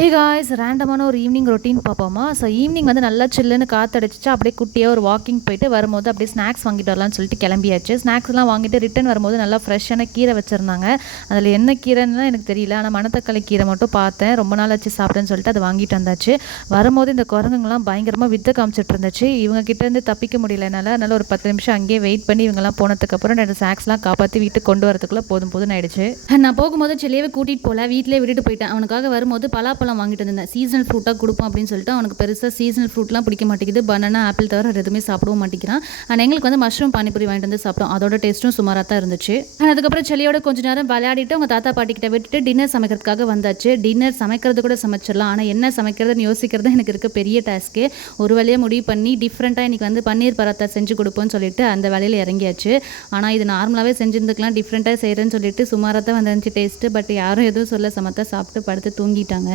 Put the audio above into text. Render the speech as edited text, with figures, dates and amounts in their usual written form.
Hey guys, ரேண்டமான ஒரு evening routine பார்ப்போமா. So evening வந்து நல்லா சில்லுன்னு காற்றடிச்சிச்சு. அப்படியே குட்டியாக ஒரு வாக்கிங் போயிட்டு வரும்போது அப்படியே ஸ்நாக்ஸ் வாங்கிட்டு வரலான்னு சொல்லிட்டு கிளம்பியாச்சு. ஸ்நாக்ஸ்லாம் வாங்கிட்டு ரிட்டன் வரும்போது நல்லா ஃப்ரெஷ்ஷான கீரை வச்சுருந்தாங்க. அதில் என்ன கீரைன்னு எனக்கு தெரியல, ஆனால் மணத்தக்காளி கீரை மட்டும் பார்த்தேன். ரொம்ப நாள் ஆச்சு சாப்பிட்டேன்னு சொல்லிட்டு அதை வாங்கிட்டு வந்தாச்சு. வரும்போது இந்த குரங்குங்களாம் பயங்கரமாக வித்த காமிச்சிட்டு இருந்துச்சு. இவங்க கிட்டேருந்து தப்பிக்க முடியல என்னால். அதனால் ஒரு 10 நிமிஷம் அங்கேயே வெயிட் பண்ணி இவங்கெல்லாம் போனதுக்கப்புறம் என்னோட ஸ்நாக்ஸ்லாம் காப்பாற்றி வீட்டுக்கு கொண்டு வரதுக்குள்ளே போதும் ஆயிடுச்சு. நான் போகும்போது செல்லியவே கூட்டிகிட்டு போகல, வீட்டிலே விட்டுட்டு போயிட்டேன். அவனுக்காக வரும்போது பலாப்பழம் வாங்கிட்டு வந்தேன். சீசனல் ஃப்ரூட்டாக கொடுப்போம் அப்படின்னு சொல்லிட்டு அவனுக்கு பெருசாக சீசனல் ஃப்ரூட்லாம் பிடிக்க மாட்டேங்குது. பனானா, ஆப்பிள் தவிர எதுவுமே சாப்பிடவும் மாட்டேங்கிறான். ஆனால் எங்களுக்கு வந்து மஷ்ரூம் பானிபூரி வாங்கிட்டு வந்து சாப்பிட்டோம். அதோட டேஸ்ட்டும் சுமாராக தான் இருந்துச்சு. அதுக்கப்புறம் செல்லியோட கொஞ்சம் நேரம் விளையாடிட்டு அவங்க தாத்தா பாட்டிக்கிட்ட விட்டுட்டு டின்னர் சமைக்கிறதுக்காக வந்தாச்சு. டின்னர் சமைக்கிறது கூட சமைச்சிடலாம், ஆனால் என்ன சமைக்கிறதுன்னு யோசிக்கிறது எனக்கு இருக்க பெரிய டாஸ்க்கு. ஒரு வேலையை முடிவு பண்ணி டிஃப்ரெண்ட்டாக இன்றைக்கி வந்து பன்னீர் பராத்தா செஞ்சு கொடுப்போம்னு சொல்லிட்டு அந்த வேலையில் இறங்கியாச்சு. ஆனால் இது நார்மலாகவே செஞ்சுருந்துக்கலாம், டிஃப்ரெண்ட்டாக செய்கிறேன்னு சொல்லிட்டு சுமாராக தான் வந்துருந்துச்சு டேஸ்ட்டு. பட் யாரும் எதுவும் சொல்ல, சமத்தாக சாப்பிட்டு படுத்து தூங்கிட்டாங்க.